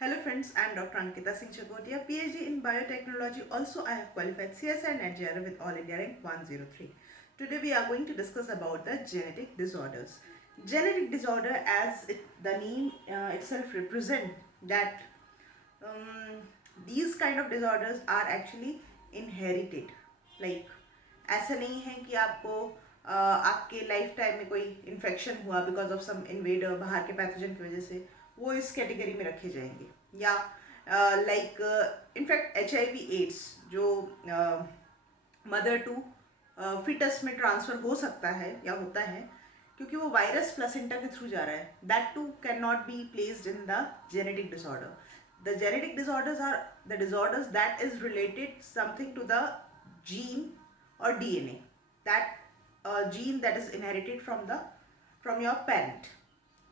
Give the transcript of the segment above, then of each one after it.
Hello friends, I am Dr. Ankita Singh Chagotia, PhD in Biotechnology. Also, I have qualified CSI Nigeria with All India rank 103. Today we are going to discuss about the genetic disorders. Genetic disorder, as the name itself represent that um, these kind of disorders are actually inherited. Like ऐसा नहीं है कि आपको आपके life time में कोई infection हुआ because of some invader बाहर के पैथोजन की वजह से वो इस कैटेगरी में रखे जाएंगे या लाइक इनफैक्ट HIV एड्स जो मदर टू फिटस में ट्रांसफ़र हो सकता है या होता है क्योंकि वो वायरस प्लेसेंटा के थ्रू जा रहा है that to can not be placed in the genetic disorder. The genetic disorders are the disorders that is related something to the gene or DNA, that gene that is inherited from your parent.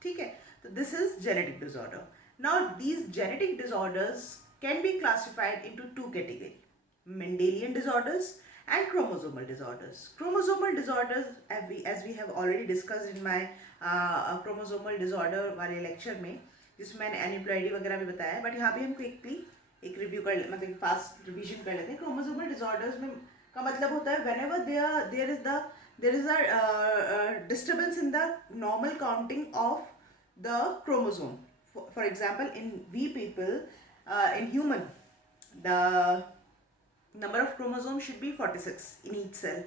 ठीक है, तो this is genetic disorder. Now these genetic disorders can be classified into two categories: Mendelian disorders and chromosomal disorders. Chromosomal disorders, as we have already discussed in my chromosomal disorder वाले lecture में, जिसमें मैंने एनिप्लॉइडी वगैरह भी बताया है, but यहाँ पे हम क्विकली एक रिव्यू कर मतलब फास्ट रिवीजन कर लेते हैं. क्रोमोसोमल डिसऑर्डर्स में का मतलब होता है whenever there is a disturbance in the normal counting of the chromosome. For example in we people, in human the number of chromosomes should be 46 in each cell.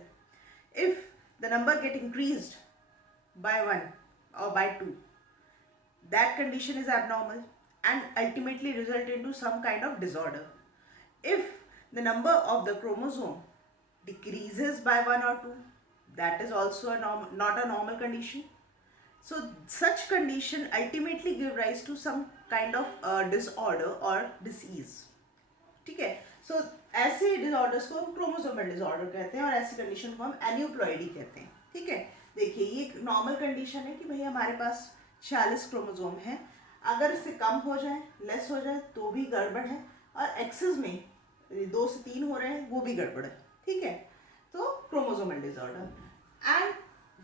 If the number get increased by 1 or by 2, that condition is abnormal and ultimately result into some kind of disorder. If the number of the chromosome decreases by 1 or 2, that is also not a normal condition. So such condition ultimately give rise to some kind of disorder or disease. ठीक है, सो ऐसे disorders को हम chromosomal disorder कहते हैं और ऐसी condition को हम एन्यूप्लॉइडी कहते हैं. ठीक है, देखिए ये एक नॉर्मल कंडीशन है कि भाई हमारे पास 46 क्रोमोसोम है, अगर इससे कम हो जाए, लेस हो जाए तो भी गड़बड़ है, और एक्सेस में 2 से 3 हो रहे हैं वो भी गड़बड़ है. ठीक है, तो chromosomal disorder. And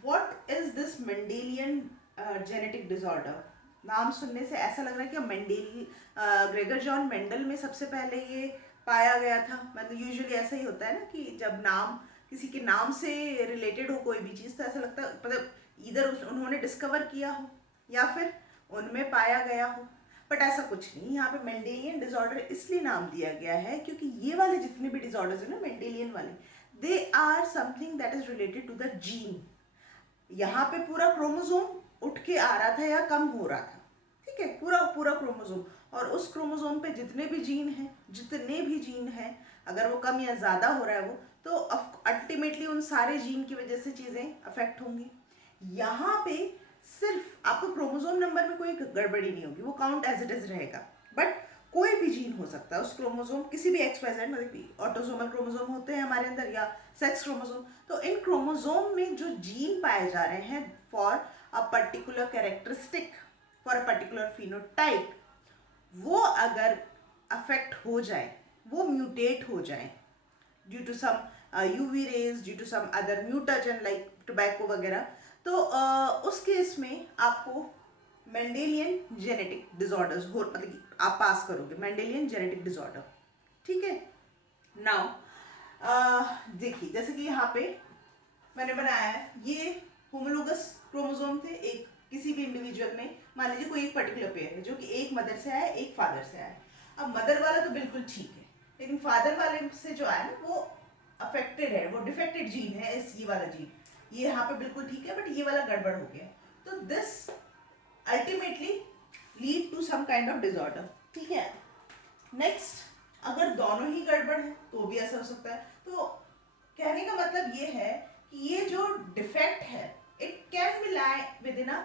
what is this Mendelian genetic disorder? नाम सुनने से ऐसा लग रहा है कि ग्रेगर जॉन मेंडल में सबसे पहले ये पाया गया था. मतलब यूजुअली ऐसा ही होता है ना कि जब नाम किसी के नाम से रिलेटेड हो कोई भी चीज़, तो ऐसा लगता है मतलब इधर उन्होंने डिस्कवर किया हो या फिर उनमें पाया गया हो, बट ऐसा कुछ नहीं. यहाँ पे मेंडेलियन डिसऑर्डर इसलिए नाम दिया गया है क्योंकि ये वाले जितने भी डिसऑर्डर्स हैं ना मेंडेलियन वाले, they are something that is related to the gene. यहाँ पे पूरा क्रोमोसोम उठ के आ रहा था या कम हो रहा था. ठीक है, पूरा पूरा क्रोमोसोम, और उस क्रोमोसोम पे जितने भी जीन हैं अगर वो कम या ज़्यादा हो रहा है वो, तो अल्टीमेटली उन सारे जीन की वजह से चीज़ें अफेक्ट होंगी. यहाँ पे सिर्फ आपको क्रोमोसोम नंबर में कोई गड़बड़ी नहीं होगी, वो काउंट एज इट इज रहेगा, बट कोई भी जीन हो सकता है उस क्रोमोसोम, किसी भी XYZ, मतलब ऑटोसोमल क्रोमोसोम होते हैं हमारे अंदर या सेक्स क्रोमोसोम. तो इन क्रोमोसोम में जो जीन पाए जा रहे हैं for a particular characteristic, for a particular phenotype, वो अगर अफेक्ट हो जाए, वो म्यूटेट हो जाए due to some UV rays, due to some other mutagen like tobacco वगैरह, तो उस केस में आपको मेंडेलियन जेनेटिक डिसऑर्डर्स हो, मतलब कि आप पास करोगे मेंडेलियन जेनेटिक डिसऑर्डर. ठीक है, नाउ देखिए जैसे कि यहाँ पे मैंने बनाया है, ये होमोलोगस क्रोमोसोम थे एक किसी भी इंडिविजुअल में. मान लीजिए कोई एक पर्टिकुलर पेयर है जो कि एक मदर से आया, एक फादर से आया. अब मदर वाला तो बिल्कुल ठीक है, लेकिन फादर वाले से जो आया ना वो अफेक्टेड है, वो डिफेक्टेड जीन है. ये वाला जीन ये यहाँ पे बिल्कुल ठीक है, बट ये वाला गड़बड़ हो गया, तो this ultimately lead to some kind of disorder. ठीक है, नेक्स्ट, अगर दोनों ही गड़बड़ है तो भी ऐसा हो सकता है. तो कहने का मतलब ये है कि ये जो डिफेक्ट है it can be lie with in a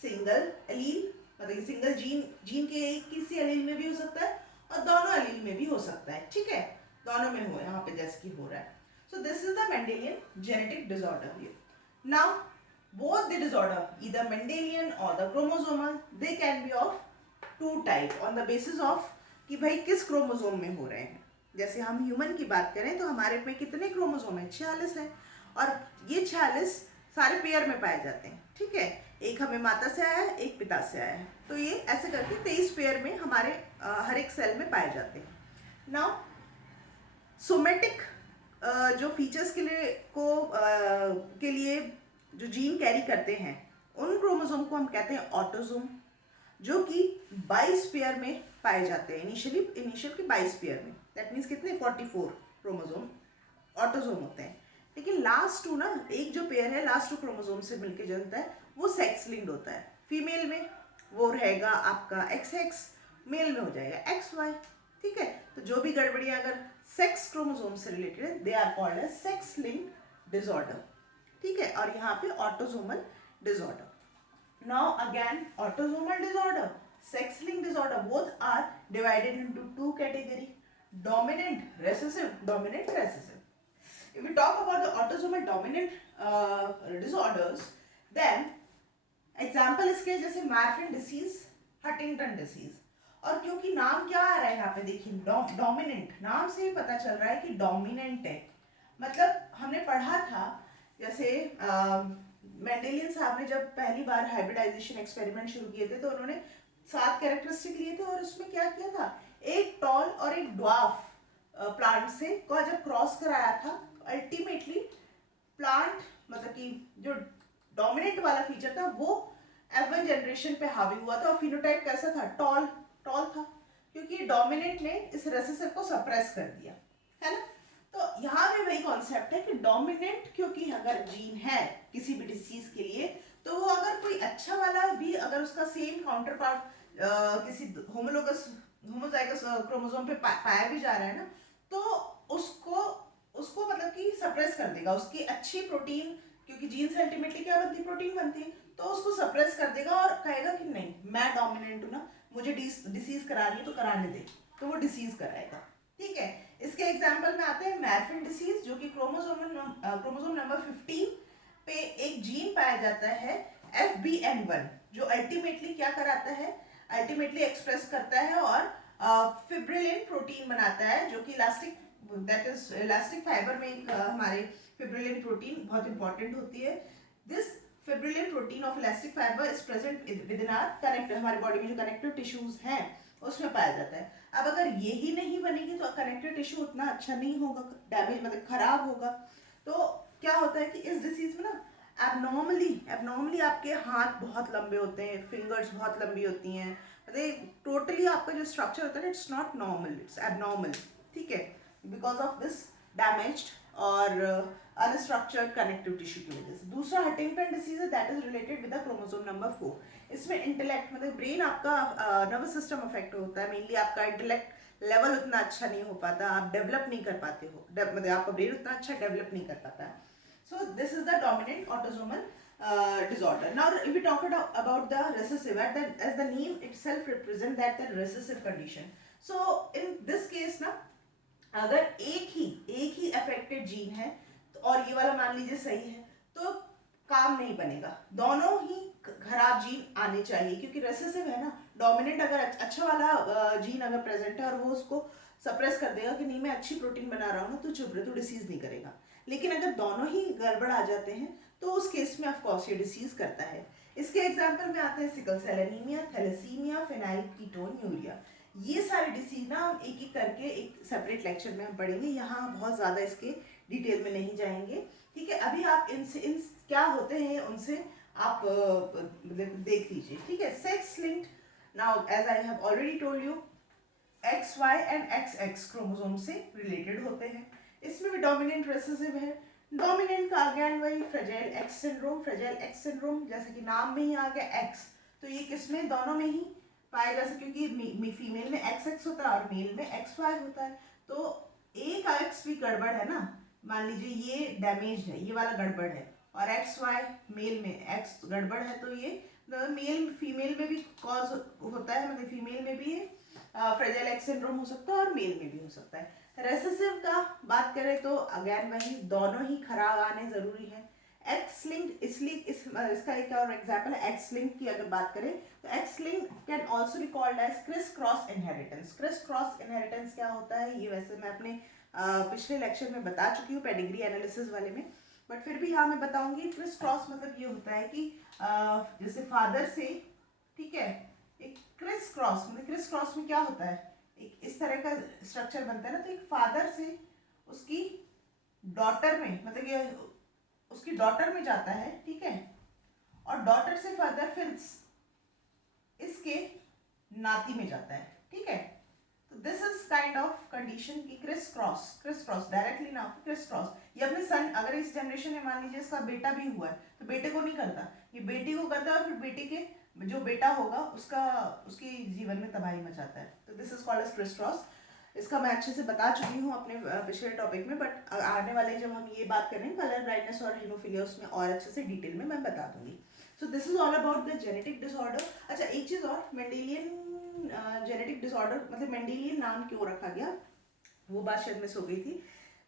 single allele, मतलब सिंगल जीन के किसी एलील में भी हो सकता है और दोनों एलील में भी हो सकता है. ठीक है, दोनों में हो यहाँ पे जैसे कि हो रहा है. So this is the Mendelian genetic disorder here. Now, both the disorder, either Mendelian or the chromosomal, they can be of two type on the basis of कि भाई किस क्रोमोसोम में हो रहे हैं. जैसे हम ह्यूमन की बात करें तो हमारे में कितने क्रोमोसोम है? 46 है, और ये 46 सारे पेयर में पाए जाते हैं. ठीक है, एक हमें माता से आया है, एक पिता से आया है। तो ये ऐसे करके 23 पेयर में हमारे हर एक सेल में पाए जाते हैं। नाउ सोमेटिक जो फीचर्स के लिए जो जीन कैरी करते हैं उन क्रोमोसोम को हम कहते हैं ऑटोसोम, जो कि 22 पेयर में पाए जाते हैं। इनिशियल के 22 पेयर में, दैट मीन्स कितने 44 क्रोमोसोम ऑटोसोम होते हैं। लेकिन लास्ट टू ना, एक जो पेयर है लास्ट टू क्रोमोसोम से मिलके चलता है, वो सेक्स लिंक्ड होता है। फीमेल में वो रहेगा आपका XX, मेल में हो जाएगा XY। ठीक है, तो जो भी गड़बड़ियाँ अगर सेक्स क्रोमोसोम से रिलेटेड है, they are called as sex linked disorder. ठीक है, और यहाँ पे autosomal disorder. Now again, autosomal disorder, sex-linked disorder, both are divided into two categories: dominant, recessive, dominant, recessive. If we talk about the autosomal dominant disorders, then example इसके जैसे Marfan disease, Huntington disease. और क्योंकि नाम क्या आ रहा है यहाँ पे देखिए, डोमिनेंट, नाम से ही पता चल रहा है कि डोमिनेंट है। मतलब हमने पढ़ा था जैसे मेंडेलियन साहब ने जब पहली बार हाइब्रिडाइजेशन एक्सपेरिमेंट शुरू किए थे तो उन्होंने 7 कैरेक्टरिस्टिक लिए थे और उसमें क्या किया था, एक टॉल और एक ड्वार्फ प्लांट से को जब क्रॉस कराया था, अल्टीमेटली प्लांट मतलब कि जो डोमिनेंट वाला फीचर था वो F1 जनरेशन पे हावी हुआ था और फिनोटाइप कैसा था, टॉल था, क्योंकि डोमिनेंट ने इस रेसेसिव को सप्रेस कर दिया, है ना। तो यहाँ पे वही कॉन्सेप्ट है कि डोमिनेंट क्योंकि अगर जीन है किसी भी डिसीज के लिए, तो वो अगर कोई अच्छा वाला भी अगर उसका सेम काउंटर पार्ट किसी होमोजाइगस क्रोमोसोम पे पाया भी जा रहा है ना, तो उसको मतलब कि सप्रेस कर देगा, उसकी अच्छी प्रोटीन, क्योंकि जीन से अल्टीमेटली क्या बनती है, प्रोटीन बनती है, तो उसको सप्रेस कर देगा और कहेगा कि नहीं मैं डोमिनेंट हूँ ना, मुझे डिसीज करानी है तो कराने दे, तो वो डिसीज कराएगा। ठीक है, इसके एग्जाम्पल में आते हैं मैरफिन डिसीज, जो कि क्रोमोसोम नंबर 15 पे एक जीन पाया जाता है FBN1, जो अल्टीमेटली क्या कराता है, अल्टीमेटली एक्सप्रेस करता है और फिब्रिलिन प्रोटीन बनाता है, जो कि इलास्टिक फाइबर में एक हमारे फिब्रिलिन प्रोटीन बहुत इंपॉर्टेंट होती है। This fibrillin protein of elastic fibre is present within our connect, हमारे बॉडी में जो कनेक्टिव टिश्यूज हैं उसमें पाया जाता है। अब अगर यही नहीं बनेगी तो कनेक्टिव टिश्यू उतना अच्छा नहीं होगा, डैमेज मतलब खराब होगा। तो क्या होता है कि इस डिसीज में ना एबनॉर्मली आपके हाथ बहुत लंबे होते हैं, फिंगर्स बहुत लंबी होती हैं, मतलब टोटली आपका जो स्ट्रक्चर होता है it's not normal, it's abnormal. ठीक है, बिकॉज ऑफ दिस डैमेज्ड और अनस्ट्रक्चर्ड कनेक्टिव टिश्यू की वजह से। दूसरा हंटिंगटन डिसीज है, that is related with the chromosome number 4। इसमें इंटेलेक्ट मतलब ब्रेन आपका नर्वस सिस्टम अफेक्ट होता है, मेनली आपका इंटेलेक्ट लेवल उतना अच्छा नहीं हो पाता, आप डेवलप नहीं कर पाते हो, मतलब आपका ब्रेन उतना अच्छा डेवलप नहीं कर पाता है। So this is the dominant autosomal disorder. Now if we talk about the recessive, as the name itself represent that the recessive condition. So in this case ना, अगर एक ही अफेक्टेड जीन है तो और ये वाला मान लीजिए सही है, तो काम नहीं बनेगा, दोनों ही खराब जीन आने चाहिए, क्योंकि रेसेसिव है ना। डोमिनेंट अगर अच्छा वाला जीन अगर प्रेजेंट है और वो उसको सप्रेस कर देगा कि नहीं मैं अच्छी प्रोटीन बना रहा हूँ, तो चुप रहे, तो डिसीज नहीं करेगा। लेकिन अगर दोनों ही गड़बड़ आ जाते हैं तो उस केस में ऑफकोर्स ये डिसीज करता है। इसके एग्जाम्पल में आते हैं सिकल सेल एनीमिया, थैलेसीमिया, फेनाइलकीटोन्यूरिया। ये सारे डिसीज ना हम एक एक करके एक सेपरेट लेक्चर में हम पढ़ेंगे, यहाँ बहुत ज़्यादा इसके डिटेल में नहीं जाएंगे। ठीक है, अभी आप इन क्या होते हैं उनसे आप देख लीजिए। ठीक है, sex linked, now as I have already told you, XY and XX chromosome से रिलेटेड होते हैं। इसमें भी डोमिनेंट रेसेसिव है। डोमिनेंट का अगेन वही फ्रेजाइल एक्स सिंड्रोम, जैसे कि नाम में ही आ गया X, तो ये किसमें, दोनों में ही पाया जा सकता, क्योंकि फीमेल में XX होता है और मेल में XY होता है। तो एक X भी गड़बड़ है ना, मान लीजिए ये डैमेज है, ये वाला गड़बड़ है, और XY मेल में X गड़बड़ है, तो ये मेल फीमेल में भी कॉज होता है, मतलब फीमेल में भी फ्रेजाइल एक्स सिंड्रोम हो सकता है और मेल में भी हो सकता है। रेसेसिव का बात करें तो अगेन वही, दोनों ही खराब आने जरूरी है। एक्स लिंक्ड, इसलिए इसका एक और एग्जांपल है एक्स लिंक की। अगर बात करें तो X link can also be called as criss cross inheritance. Criss cross inheritance क्या होता है, ये वैसे मैं अपने पिछले लेक्चर में बता चुकी हूँ पेडिग्री एनालिसिस वाले में, बट फिर भी हाँ मैं बताऊंगी। क्रिस क्रॉस मतलब ये होता है कि जैसे फादर से, ठीक है, एक क्रिस क्रॉस मतलब क्रिस क्रॉस में क्या होता है, एक इस तरह का स्ट्रक्चर बनता है ना, तो एक फादर से उसकी डॉटर में, मतलब ये उसकी डॉटर में जाता है, ठीक है, और डॉटर से फर्दर फिर इसके नाती में जाता है, ठीक है। तो this is kind of condition की क्रिस क्रॉस डायरेक्टली ना, क्रिस क्रॉस ये अपने सन, अगर इस जनरेशन में मान लीजिए इसका बेटा भी हुआ है तो बेटे को नहीं करता, ये बेटी को करता है, और फिर बेटे के जो बेटा होगा उसका उसके जीवन में तबाही मचाता है। तो this is called as criss cross. इसका मैं अच्छे से बता चुकी हूँ अपने पिछले टॉपिक में, बट आने वाले जब हम ये बात करें कलर ब्लाइंडनेस और हीमोफीलिया, उसमें और अच्छे से डिटेल में मैं बता दूंगी। सो this is all about the genetic disorder. अच्छा एक चीज़ और, मेंडेलियन जेनेटिक डिसऑर्डर मतलब मेंडेलियन नाम क्यों रखा गया, वो बात शायद मिस हो गई थी।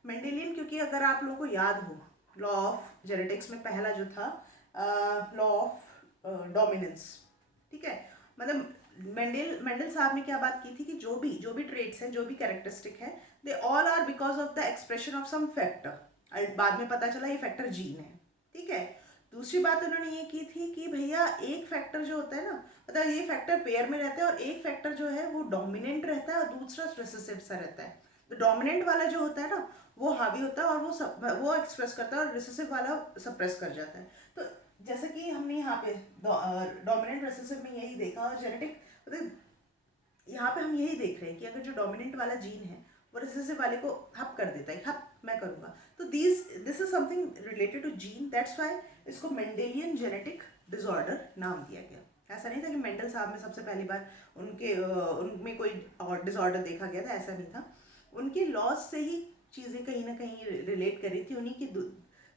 मेंडेलियन क्योंकि अगर आप लोगों को याद हो, लॉ ऑफ जेनेटिक्स में पहला जो था लॉ ऑफ डोमिनेंस, ठीक है, मतलब मेंडल साहब ने क्या बात की थी कि जो भी ट्रेट्स हैं, जो भी कैरेक्टरिस्टिक है, they all are because of the expression of some factor. बाद में पता चला ये फैक्टर जीन है, ठीक है। दूसरी बात उन्होंने ये की थी कि भैया एक फैक्टर जो होता है ना, मतलब ये फैक्टर पेयर में रहता है, और एक फैक्टर जो है वो डोमिनेंट रहता है और दूसरा रिसेसिव सा रहता है। तो डोमिनेंट वाला जो होता है ना वो हावी होता है और वो एक्सप्रेस करता है, और रिसेसिव वाला सप्रेस कर जाता है। तो जैसे कि हमने यहाँ पे डोमिनेंट रिसेसिव में यही देखा, और जेनेटिक मतलब यहाँ पे हम यही देख रहे हैं कि अगर जो डोमिनेंट वाला जीन है वो रिसेसिव वाले को हप कर देता है, हप मैं करूँगा, तो this is something related to gene, that's why इसको मेंडेलियन जेनेटिक डिसऑर्डर नाम दिया गया। ऐसा नहीं था कि मेंडल साहब में सबसे पहली बार उनमें कोई और डिसऑर्डर देखा गया था, ऐसा नहीं था। उनके लॉज से ही चीज़ें कहीं ना कहीं रिलेट कर रही थी,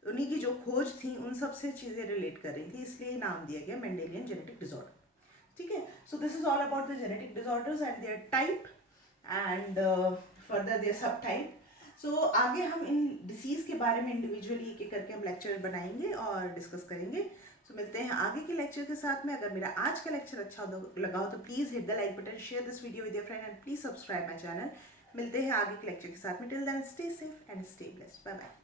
उन्हीं की जो खोज थी उन सब से चीज़ें रिलेट कर रही थी, इसलिए नाम दिया गया मेंडेलियन जेनेटिक डिसऑर्डर, ठीक है। So this is all about the genetic disorders and their type and further their subtype. So आगे हम इन डिसीज़ के बारे में इंडिविजुअली एक एक करके हम लेक्चर बनाएंगे और डिस्कस करेंगे। सो मिलते हैं आगे के लेक्चर के साथ में। अगर मेरा आज का लेक्चर अच्छा लगा हो तो please hit the like button, share this video with your friend and please subscribe my channel. मिलते हैं आगे के लेक्चर के साथ में। Till then stay safe and stay blessed. Bye bye.